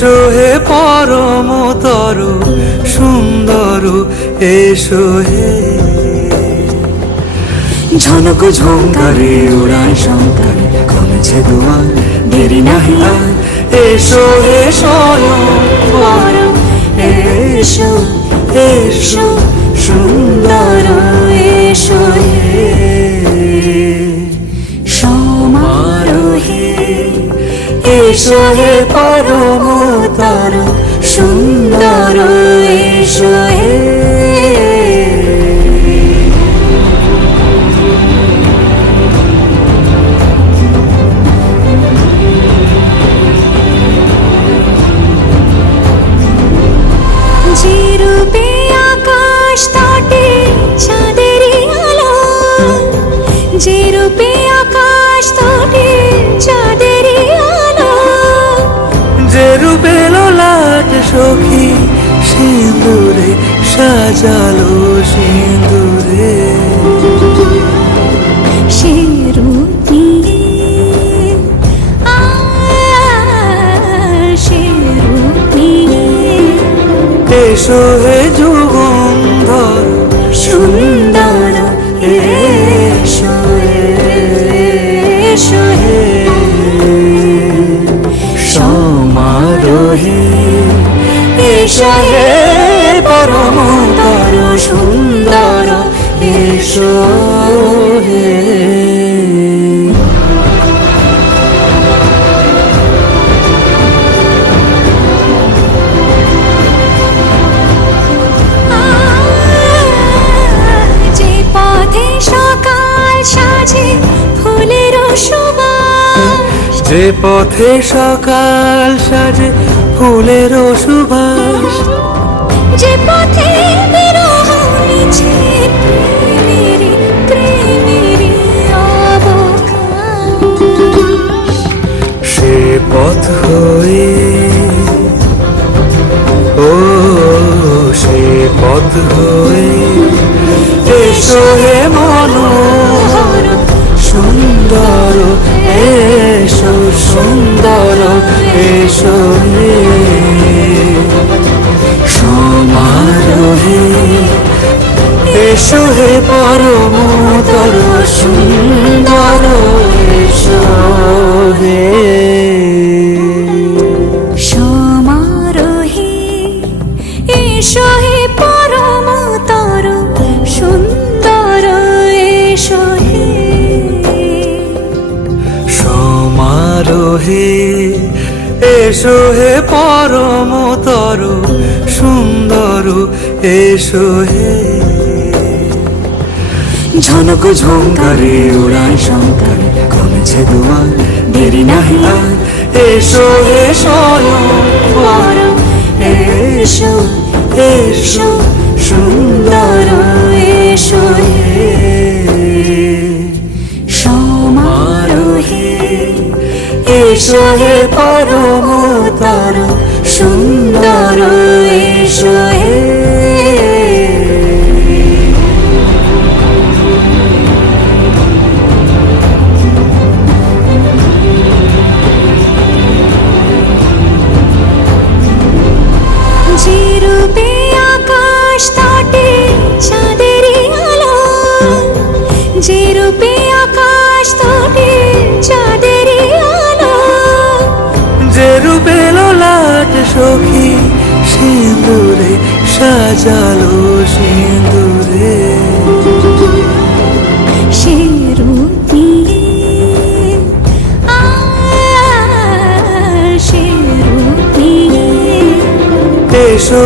এসো হে পরমতর সুন্দর, এসো হে। ঝনক ঝঙ্কারে উড়ায় শঙ্কারে, কমেছে দুয়ার দেরি নাহি আর। এসো হে স্বয়ং পরম, এসো এসো সুন্দর, এসো হে সমারোহে। এসো হে পরমতর সুন্দর, এসো হে। যে রূপে আকাশ তটে চাঁদেরই আলো, যে রূপে আকাশ তটে চাঁদেরই আলো, যে রূপে ললাট সখী সিঁদুরে সাজালো সিঁদুরে। সে রূপ নিয়ে সে রূপ নিয়ে। এসো হে যুগন্ধর সুন্দর, এসো এসো হে সমারোহে। এসো হে পরমতর সুন্দর, এসো হে। যে পথে সকাল সাজে ফুলের সুবাস, যে পথে সকাল সাজে ফুলের সুবাস, যে পথে বিরহ মিছে প্রেমেরই প্রেমেরই অবকাশ। সে পথ হয়ে ও সে পথ হয়ে। এসো হে মনোহর সুন্দর, এসো সুন্দর, এসো হে সমারোহে। এসো হে পরমতর সুন্দর, এসো হে সমারোহে। এসো হে পরমতর সুন্দর, এসো হে সমারোহে। এসো হে পরমতর সুন্দর, এসো হে। ঝনক ঝঙ্কারে উড়ায় শঙ্কারে, কমেছে দুয়ার দেরি নাহি আর। এসো হে স্বয়ং পরম, এসো এসো সুন্দর, এসো হে সমারোহে। এসো হে পরমতর সুন্দর, এসো হে। যে রূপে আকাশ তটে চাঁদেরই আলো, যে রূপে আকাশ তটে চাঁদেরই আলো, যে রূপে ললাট সখী সিঁদুরে সাজালো সিঁদুরে। সে রূপ নিয়ে সে রূপ নিয়ে। এসো